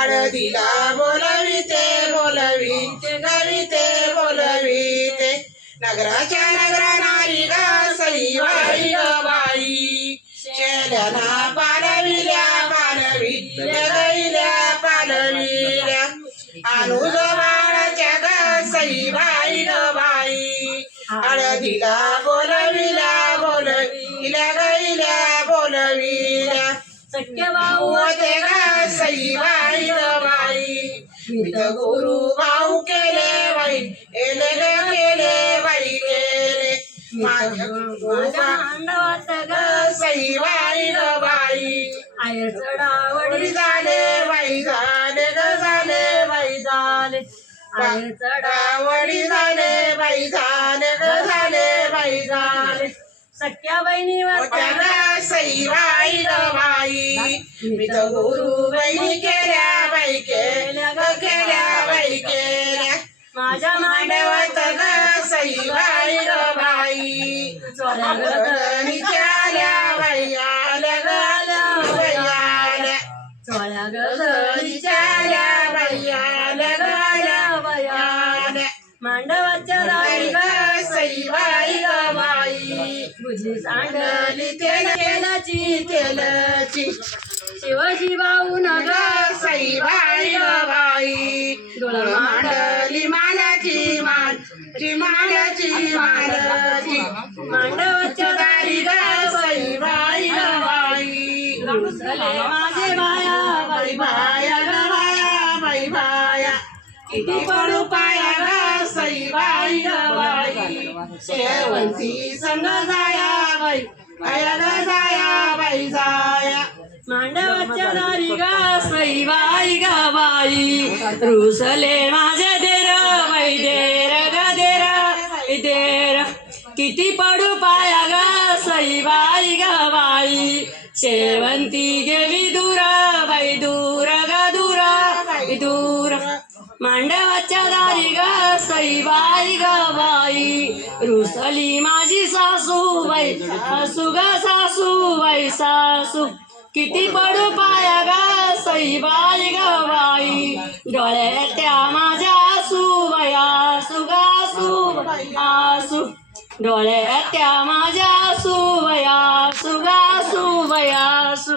हळदीला बोलविते बोलविते गविते बोलविते नगराच्या नगर नारी ग सईबाई ग बाई शेल्याना पालविल्या पालविल्या गैल्या पालविल्या अनुज बाळाच्या ग सईबाई ग बाई हळदीला बोलविल्या बोलविल्या गैल्या बोलविल्या सख्य भाऊ होते ग सईबाई ग बाई मी तर गुरु भाऊ केले बाई केले ग केले बाई केले माझ्या अंडवात ग सईबाई ग बाई आयर चढावडी झाले बाई झाले ग झाले बाई झाले आयर चढावडी झाले बाई झाले ग झाले बाई झाले सख्या बहिणीवर त्याला सईबाई ग बाई मी तर गुरु बहिणी केल्या बाई केल्या ग केल्या बाई केल्या माझ्या मांडवत ग सईबाई ग बाई गणिच्या आल्या बाई आल्या ग आल्या बाई आल्या चोळ्या गणिच्या आल्या बाई आल्या ग आल्या बाई आल्या मांडवाच्या दारी ग सईबाई ग बाई बुजली सांडली गली तेलाची तेलाची शिवाजी भाऊ ग नगर सईबाई ग बाई मांडली मालाची मालाची मालाची मांडवाच्या दारी ग सईबाई ग बाई माझे बाया बाई बाया ग बाया बाई बाया किती पडू पाया ग सईबाई ग बाई शेवंती संग जाया बाई बाया ग जाया बाई जाया मांडवाच्या दारी ग सईबाई ग बाई रुसले माझे देर बाई देर ग देर किती पडू पाया ग सईबाई ग बाई शेवंती गेली दूर बाई दूर ग दूर मांडवाच्या दारी ग सईबाई ग बाई रुसली माझी सासू बाई सासू ग सासू बाई सासू किती पडू पाया ग सईबाई ग बाई डोळ्याच्या माझ्या आसू बाई आसू ग आसू डोळ्याच्या माझ्या आसू बाई आसू ग आसू बाई आसू